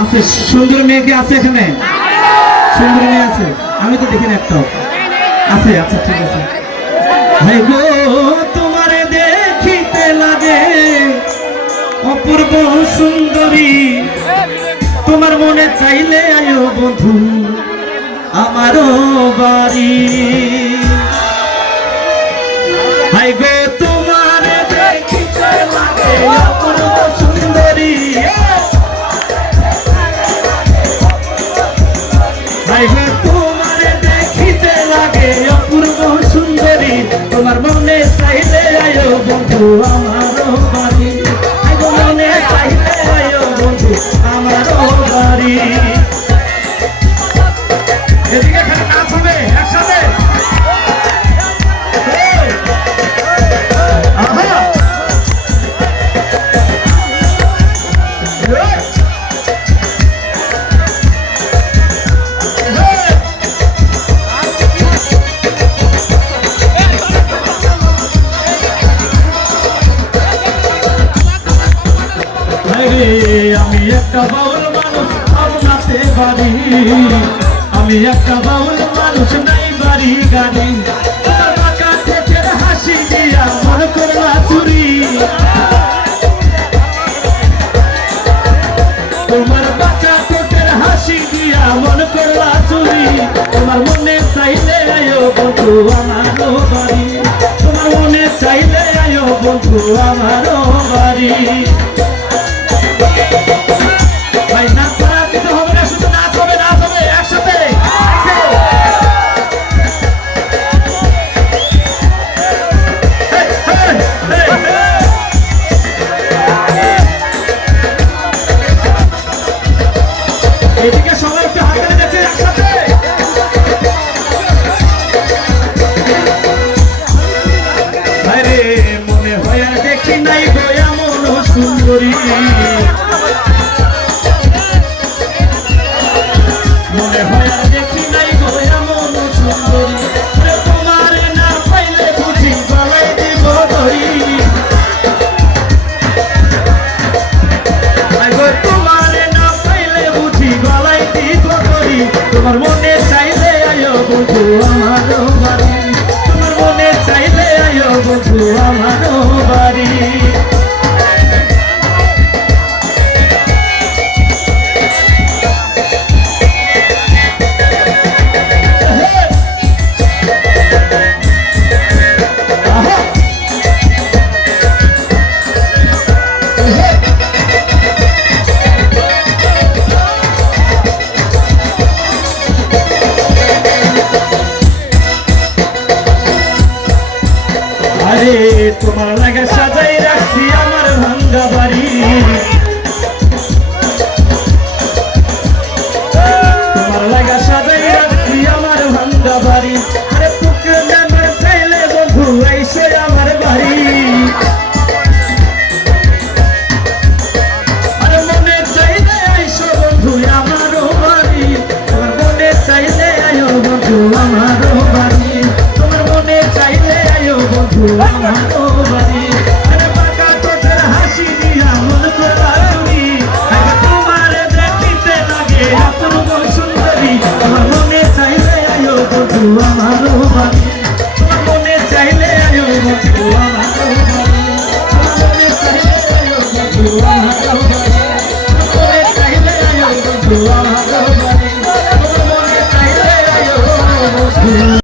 আছে সুন্দর মেয়ে কি আছে এখানে? সুন্দর মেয়ে আছে? আমি তো দেখিনি একটাও। আছে, আচ্ছা ঠিক আছে। ভাই গো তোমারে দেখিতে লাগে অপূর্ব সুন্দরী, তোমার মনে চাইলে আয়ো বন্ধু আমারও বাড়ি। ভাই গো তোমারে দেখিতে লাগে অপূর্ব সুন্দরী, ভাই গো তোমারে দেখিতে লাগে অপূর্ব সুন্দরী, তোমার মনে চাইলে আয়ো বন্ধু আমারও বাড়ি। ভাই গো মনে চাইলে আয়ো বন্ধু আমারও বাড়ি। এদিকে খালি নাচ হবে একসাথে। আমি একটা বাউল মানুষ আপনাতে বাড়ি, আমি একটা বাউল মানুষ নাই বাড়ি গাড়ি, বাঁকা ঠোঁটের হাসি দিয়া মন করলা চুরি, তোমার বাঁকা ঠোঁটের হাসি দিয়া মন করলা চুরি, তোমার মনে চাইলে আয়ো বন্ধু আমারও বাড়ি, তোমার মনে চাইলে আয়ো বন্ধু আমারও বাড়ি। ভাই নাচ করা দিতে হবে না, শুধু নাচ হবে, নাচ হবে একসাথে। এদিকে সবাই একটু হাত ধরে গেছে একসাথে। আরে মনে হয় আর দেখি নাই গো এমন সুন্দরী, মনে হয় আর দেখি নাই গো এমন সুন্দরী, তোমার না পাইলে বুঝি গলায় দিব ধরি, তোমার না পাইলে বুঝি গলায় দিব ধরি, তোমার মনে চাইলে আয়ো বন্ধু আমারও বাড়ি, তোমার মনে চাইলে আয়ো বন্ধু আমারও বাড়ি। আরে তোমার লাগা সাজাই রাখছি আমার ভাঙ্গা বাড়ি, তোমার লাগা সাজাই রাখছি আমার ভাঙ্গা বাড়ি, আরে তোকে আমার চাইলে বন্ধু আইসে আমার বাড়ি, আরে মনে চাইলে আইসো বন্ধু আমারও বাড়ি, তোমার মনে চাইলে আয়ো বন্ধু আমারও বাড়ি, তোমার মনে চাইলে আয়ো বন্ধু আমারও বাড়ি, আরে বাঁকা ঠোঁটের হাসি দিয়া মন করলা চুরি, তোমার দেখিতে লাগে অপূর্ব সুন্দরী, তোমার মনে চাইলে আয়ো বন্ধু আমারও বাড়ি, তোমার মনে চাইলে আয়ো বন্ধু আমারও বাড়ি, তোমার মনে চাইলে আয়ো বন্ধু আমারও বাড়ি, মনে চাইলে আয়ো বন্ধু আমারও বাড়ি, তোমার মনে চাইলে আয়ো বন্ধু।